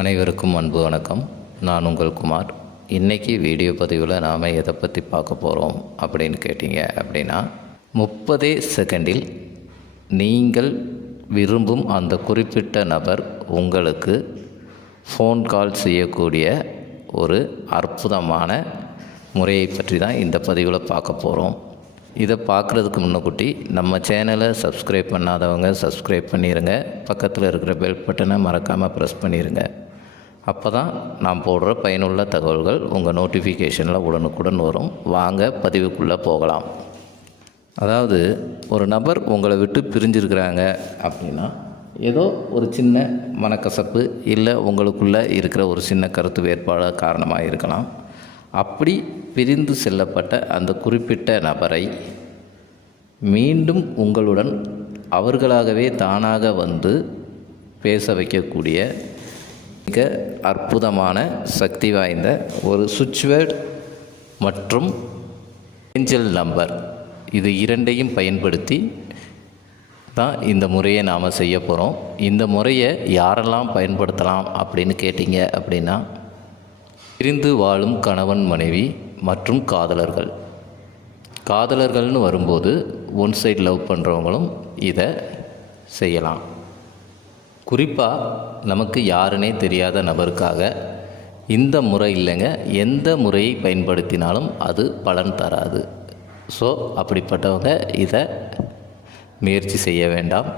அனைவருக்கும் அன்பு வணக்கம். நான் உங்கள் குமார். இன்றைக்கி வீடியோ பதிவில் நாம் எதை பற்றி பார்க்க போகிறோம் அப்படின்னு கேட்டிங்க அப்படின்னா, 30 செகண்டில் நீங்கள் விரும்பும் அந்த குறிப்பிட்ட நபர் உங்களுக்கு ஃபோன் கால் செய்யக்கூடிய ஒரு அற்புதமான முறையை பற்றி தான் இந்த பதிவில் பார்க்க போகிறோம். இதை பார்க்குறதுக்கு முன்னக்கூட்டி நம்ம சேனலை சப்ஸ்கிரைப் பண்ணாதவங்க சப்ஸ்கிரைப் பண்ணிடுங்க. பக்கத்தில் இருக்கிற பெல் பட்டனை மறக்காமல் ப்ரெஸ் பண்ணிடுங்க. அப்போ தான் நான் போடுற பயனுள்ள தகவல்கள் உங்கள் நோட்டிஃபிகேஷனில் உடனுக்குடன் வரும். வாங்க பதிவுக்குள்ளே போகலாம். அதாவது ஒரு நபர் உங்களை விட்டு பிரிஞ்சிருக்கிறாங்க அப்படின்னா, ஏதோ ஒரு சின்ன மனக்கசப்பு இல்லை உங்களுக்குள்ளே இருக்கிற ஒரு சின்ன கருத்து வேறுபாடு காரணமாக இருக்கலாம். அப்படி பிரிந்து செல்லப்பட்ட அந்த குறிப்பிட்ட நபரை மீண்டும் உங்களுடன் அவர்களாகவே தானாக வந்து பேச வைக்கக்கூடிய மிக அற்புதமான சக்தி வாய்ந்த ஒரு சுவிட்ச் வேர்ட் மற்றும் ஏஞ்சல் நம்பர், இது இரண்டையும் பயன்படுத்தி தான் இந்த முறையை நாம் செய்ய போகிறோம். இந்த முறையை யாரெல்லாம் பயன்படுத்தலாம் அப்படின்னு கேட்டிங்க அப்படின்னா, பிரிந்து வாழும் கணவன் மனைவி மற்றும் காதலர்கள்னு வரும்போது ஒன் சைடு லவ் பண்ணுறவங்களும் இதை செய்யலாம். குறிப்பாக நமக்கு யாருன்னே தெரியாத நபருக்காக இந்த முறை இல்லைங்க, எந்த முறையை பயன்படுத்தினாலும் அது பலன் தராது. ஸோ அப்படிப்பட்டவங்க இதை முயற்சி செய்ய வேண்டாம்.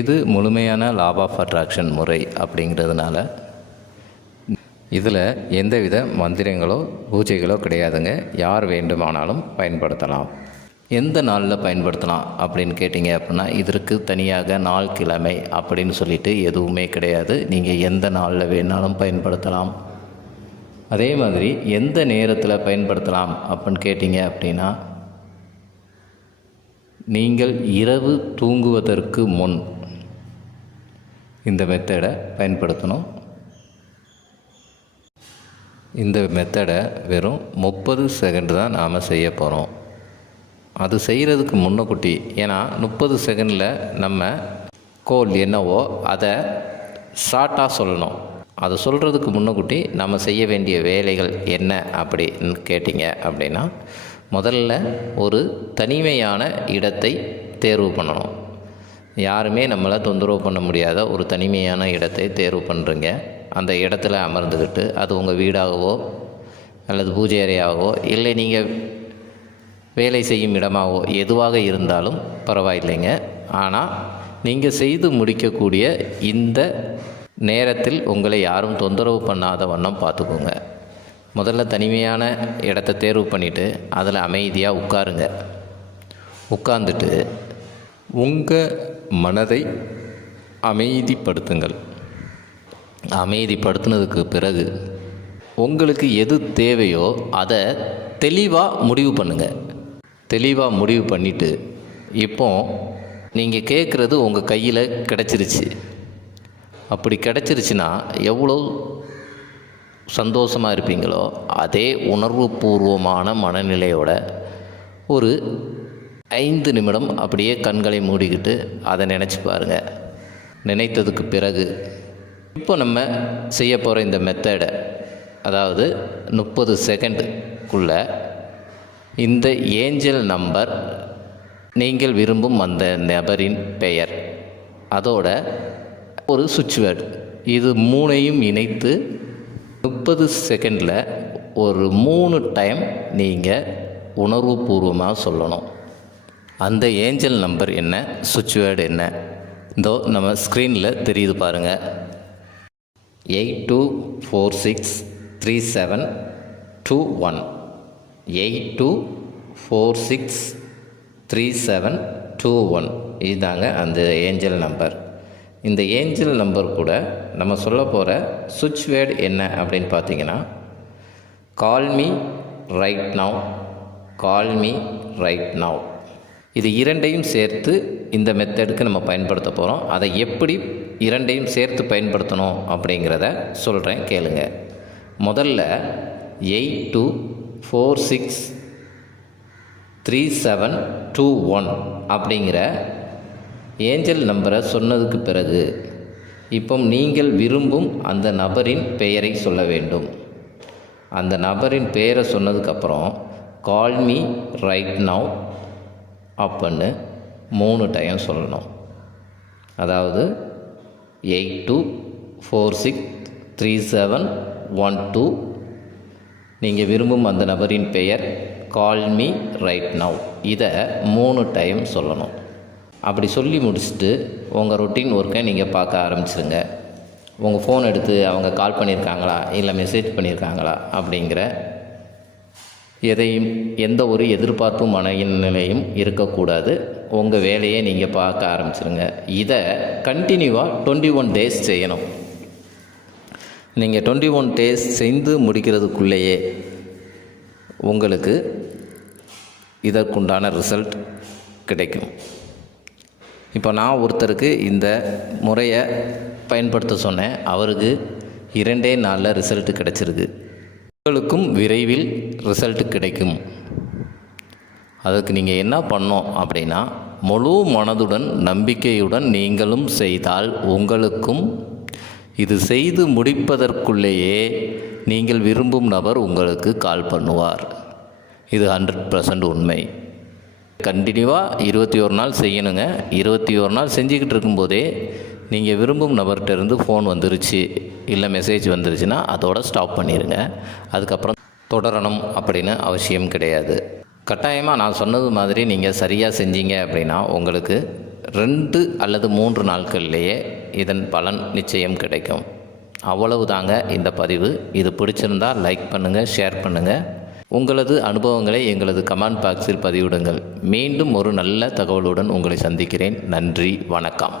இது முழுமையான லாப் ஆஃப் அட்ராக்ஷன் முறை அப்படிங்கிறதுனால இதில் எந்தவித மந்திரங்களோ பூஜைகளோ கிடையாதுங்க. யார் வேண்டுமானாலும் பயன்படுத்தலாம். எந்த நாளில் பயன்படுத்தலாம் அப்படின்னு கேட்டிங்க அப்படின்னா, இதற்கு தனியாக நாள் கிழமை அப்படின்னு சொல்லிட்டு எதுவுமே கிடையாது. நீங்கள் எந்த நாளில் வேணாலும் பயன்படுத்தலாம். அதே மாதிரி எந்த நேரத்தில் பயன்படுத்தலாம் அப்படின்னு கேட்டிங்க அப்படின்னா, நீங்கள் இரவு தூங்குவதற்கு முன் இந்த மெத்தடை பயன்படுத்தணும். இந்த மெத்தடை வெறும் 30 செகண்ட் தான் நாம் செய்ய போகிறோம். அது செய்கிறதுக்கு முன்னக்கூட்டி, ஏன்னா 30 செகண்டில் நம்ம கோல் என்னவோ அதை ஷார்ட்டாக சொல்லணும். அதை சொல்கிறதுக்கு முன்னக்கூட்டி நம்ம செய்ய வேண்டிய வேலைகள் என்ன அப்படின்னு கேட்டிங்க அப்படின்னா, முதல்ல ஒரு தனிமையான இடத்தை தேர்வு பண்ணணும். யாருமே நம்மளை தொந்தரவு பண்ண முடியாத ஒரு தனிமையான இடத்தை தேர்வு பண்ணுறீங்க. அந்த இடத்துல அமர்ந்துக்கிட்டு, அது உங்கள் வீடாகவோ அல்லது பூஜை அறையாகவோ இல்லை நீங்கள் வேலை செய்யும் இடமாகவோ எதுவாக இருந்தாலும் பரவாயில்லைங்க. ஆனால் நீங்கள் செய்து முடிக்கக்கூடிய இந்த நேரத்தில் உங்களை யாரும் தொந்தரவு பண்ணாத வண்ணம் பார்த்துக்கோங்க. முதல்ல தனிமையான இடத்த தேர்வு பண்ணிவிட்டு அதில் அமைதியாக உட்காருங்க. உட்கார்ந்துட்டு உங்கள் மனதை அமைதிப்படுத்துங்கள். அமைதிப்படுத்தினதுக்கு பிறகு உங்களுக்கு எது தேவையோ அதை தெளிவாக முடிவு பண்ணுங்கள். தெளிவாக முடிவு பண்ணிவிட்டு, இப்போ நீங்கள் கேட்குறது உங்கள் கையில் கிடச்சிருச்சு. அப்படி கிடச்சிருச்சுன்னா எவ்வளோ சந்தோஷமாக இருப்பீங்களோ அதே உணர்வுபூர்வமான மனநிலையோட ஒரு 5 நிமிடம் அப்படியே கண்களை மூடிக்கிட்டு அதை நினச்சி பாருங்கள். நினைத்ததுக்கு பிறகு இப்போ நம்ம செய்ய போகிற இந்த மெத்தடை, அதாவது 30 செகண்டுக்குள்ளே இந்த ஏஞ்சல் நம்பர், நீங்கள் விரும்பும் அந்த நபரின் பெயர், அதோட ஒரு சுவிட்ச் வேர்டு, இது 3ஐயும் இணைத்து 30 செகண்டில் ஒரு 3 டைம் நீங்கள் உணர்வுபூர்வமாக சொல்லணும். அந்த ஏஞ்சல் நம்பர் என்ன, சுவிட்ச் வேர்டு என்ன, இதோ நம்ம ஸ்க்ரீனில் தெரியுது பாருங்கள். 82463721 82463721 இதுதாங்க அந்த ஏஞ்சல் நம்பர். இந்த ஏஞ்சல் நம்பர் கூட நம்ம சொல்ல போகிற சுவிட்ச் வேர்டு என்ன அப்படின்னு பார்த்தீங்கன்னா, call me right now, call me right now. இது இரண்டையும் சேர்த்து இந்த மெத்தடுக்கு நம்ம பயன்படுத்த போகிறோம். அதை எப்படி இரண்டையும் சேர்த்து பயன்படுத்தணும் அப்படிங்கிறத சொல்கிறேன், கேளுங்க. முதல்ல 82463721 அப்படிங்கிற ஏஞ்சல் நம்பரை சொன்னதுக்கு பிறகு இப்போ நீங்கள் விரும்பும் அந்த நபரின் பெயரை சொல்ல வேண்டும். அந்த நபரின் பெயரை சொன்னதுக்கப்புறம் கால் மீ ரைட் நவ் அப்படின்னு 3 டைம் சொல்லணும். அதாவது 82463712. நீங்கள் விரும்பும் அந்த நபரின் பெயர் கால் மீ ரைட் நவ், இதை 3 டைம் சொல்லணும். அப்படி சொல்லி முடிச்சுட்டு உங்கள் ரொட்டீன் ஒர்க்கை நீங்கள் பார்க்க ஆரம்பிச்சிருங்க. உங்கள் ஃபோன் எடுத்து அவங்க கால் பண்ணியிருக்காங்களா இல்லை மெசேஜ் பண்ணியிருக்காங்களா அப்படிங்கிற எந்த ஒரு எதிர்பார்ப்பு மனநிலையும் இருக்கக்கூடாது. உங்கள் வேலையை நீங்கள் பார்க்க ஆரம்பிச்சிருங்க. இதை கண்டினியூவாக 21 டேஸ் செய்யணும். நீங்கள் 21 டேஸ் செய்து முடிக்கிறதுக்குள்ளேயே உங்களுக்கு இதற்குண்டான ரிசல்ட் கிடைக்கும். இப்போ நான் ஒருத்தருக்கு இந்த முறையை பயன்படுத்த சொன்னேன். அவருக்கு 2 நாளில் ரிசல்ட் கிடச்சிருக்கு. உங்களுக்கும் விரைவில் ரிசல்ட் கிடைக்கும். அதுக்கு நீங்கள் என்ன பண்ணணும் அப்படின்னா, முழு மனதுடன் நம்பிக்கையுடன் நீங்களும் செய்தால் உங்களுக்கும் இது செய்து முடிப்பதற்குள்ளேயே நீங்கள் விரும்பும் நபர் உங்களுக்கு கால் பண்ணுவார். இது 100% உண்மை. கண்டினியூவாக 21 நாள் செய்யணுங்க. 21 நாள் செஞ்சுக்கிட்டு இருக்கும்போதே நீங்கள் விரும்பும் நபர்கிட்டருந்து ஃபோன் வந்துருச்சு இல்லை மெசேஜ் வந்துருச்சுன்னா அதோட ஸ்டாப் பண்ணிடுங்க. அதுக்கப்புறம் தொடரணும் அப்படின்னு அவசியம் கிடையாது. கட்டாயமாக நான் சொன்னது மாதிரி நீங்கள் சரியாக செஞ்சீங்க அப்படின்னா உங்களுக்கு 2 அல்லது 3 நாட்கள்லேயே இதன் பலன் நிச்சயம் கிடைக்கும். அவ்வளவு தாங்க இந்த பதிவு. இது பிடிச்சிருந்தால் லைக் பண்ணுங்கள், ஷேர் பண்ணுங்கள். உங்களது அனுபவங்களை எங்களது கமெண்ட் பாக்ஸில் பதிவிடுங்கள். மீண்டும் ஒரு நல்ல தகவலுடன் உங்களை சந்திக்கிறேன். நன்றி, வணக்கம்.